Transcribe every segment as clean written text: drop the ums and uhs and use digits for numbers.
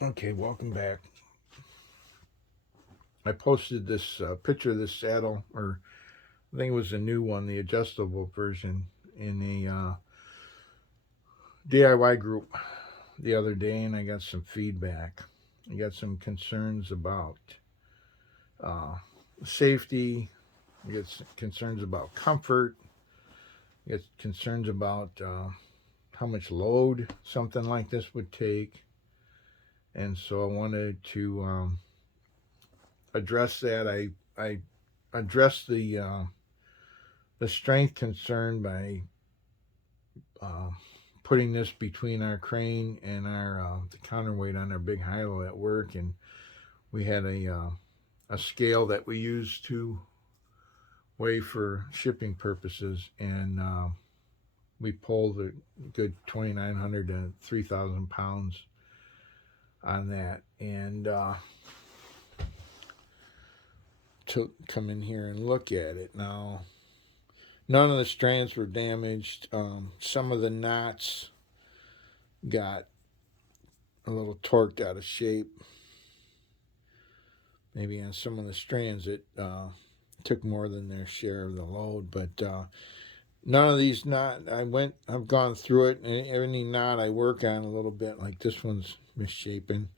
Okay, welcome back. I posted this picture of this saddle, or I think it was a new one, the adjustable version, in a DIY group the other day, and I got some feedback. I got some concerns about uh, safety. I got concerns about comfort. I got concerns about how much load something like this would take, and so I wanted to address that. I addressed the strength concern by uh, putting this between our crane and our the counterweight on our big hilo at work, and we had a scale that we use to weigh for shipping purposes, and we pulled a good 2,900 to 3,000 pounds on that, and to come in here and look at it now. None of the strands were damaged. Some of the knots got a little torqued out of shape. Maybe on some of the strands it took more than their share of the load, but none of these knot. I've gone through it, and any knot I work on a little bit, like this one's misshapen.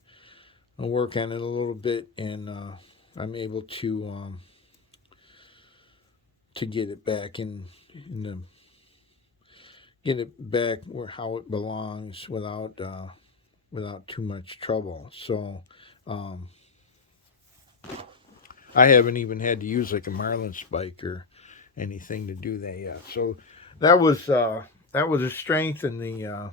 I'll work on it a little bit, and I'm able to get it back in the get it back where how it belongs without too much trouble. So um, I haven't even had to use like a marlin spike or anything to do that yet. So that was a strength in the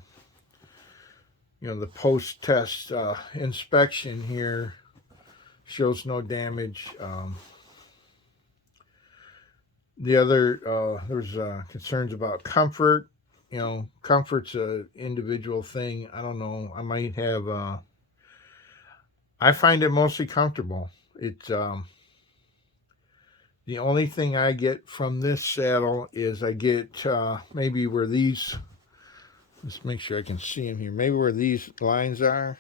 the post test inspection here shows no damage. The other there's concerns about comfort. Comfort's a individual thing. I don't know. I might have. I find it mostly comfortable. It's the only thing I get from this saddle is I get maybe where these. Let's make sure I can see them here. Maybe where these lines are.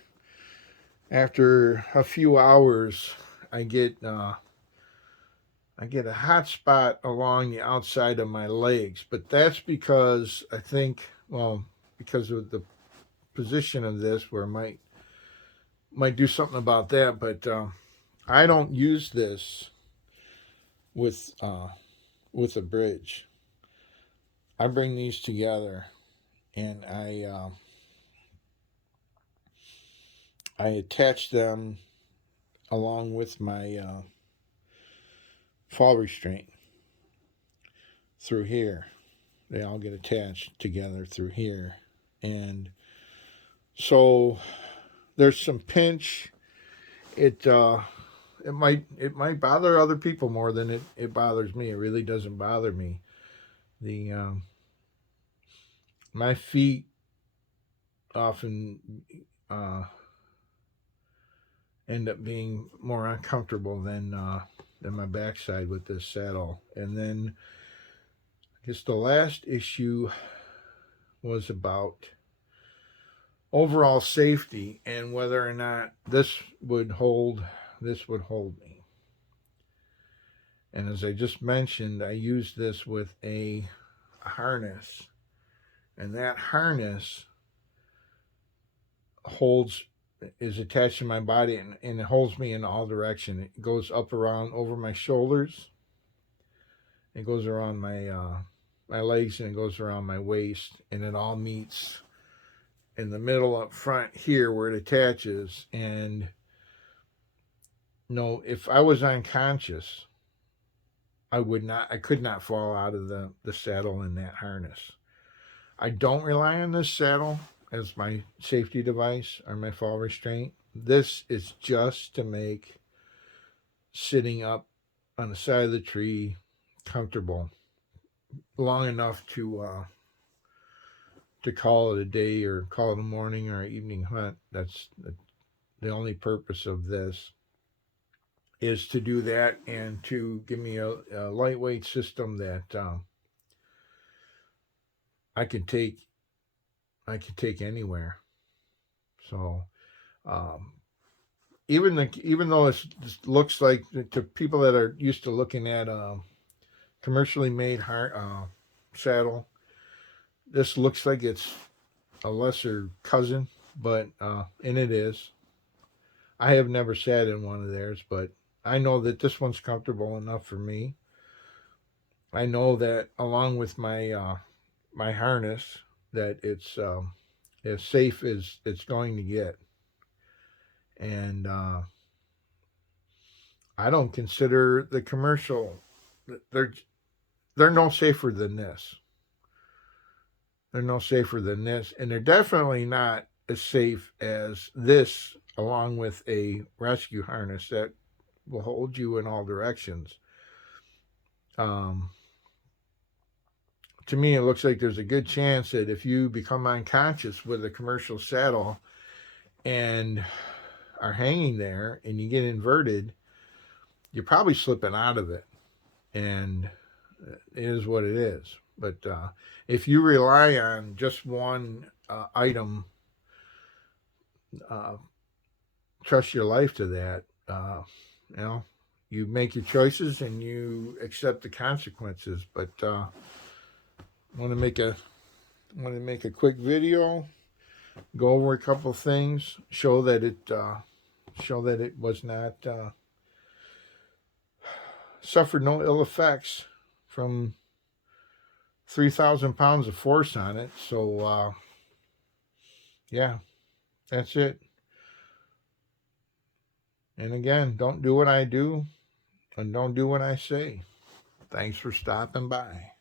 After a few hours, I get a hot spot along the outside of my legs, but that's because I think, well, because of the position of this, where I might do something about that. But I don't use this with with a bridge. I bring these together, and I attach them along with my fall restraint through here. They all get attached together through here, and so there's some pinch. It it might bother other people more than it bothers me. It really doesn't bother me. The My feet often uh, end up being more uncomfortable than my backside with this saddle. And then I guess the last issue was about overall safety and whether or not this would hold me. And as I just mentioned, I use this with a harness, and that harness holds is attached to my body, and it holds me in all direction. It goes up around over my shoulders, it goes around my legs, and it goes around my waist, and it all meets in the middle up front here where it attaches. And no, if I was unconscious, I could not fall out of the saddle in that harness. I don't rely on this saddle as my safety device or my fall restraint. This is just to make sitting up on the side of the tree comfortable long enough to call it a day or call it a morning or an evening hunt. That's the only purpose of this, is to do that and to give me a lightweight system that I can take I can take anywhere. So even though it looks like, to people that are used to looking at commercially made saddle, this looks like it's a lesser cousin, but and it is. I have never sat in one of theirs, but I know that this one's comfortable enough for me. I know that along with my harness, that it's as safe as it's going to get, and I don't consider the commercial. They're they're no safer than this. They're no safer than this, and they're definitely not as safe as this, along with a rescue harness that will hold you in all directions. Um, to me, it looks like there's a good chance that if you become unconscious with a commercial saddle and are hanging there and you get inverted, you're probably slipping out of it. And it is what it is. But if you rely on just one item, trust your life to that, you know, you make your choices and you accept the consequences. But I want to make a quick video, go over a couple of things, show that it was not suffered no ill effects from 3,000 pounds of force on it. So yeah, that's it. And again, don't do what I do and don't do what I say. Thanks for stopping by.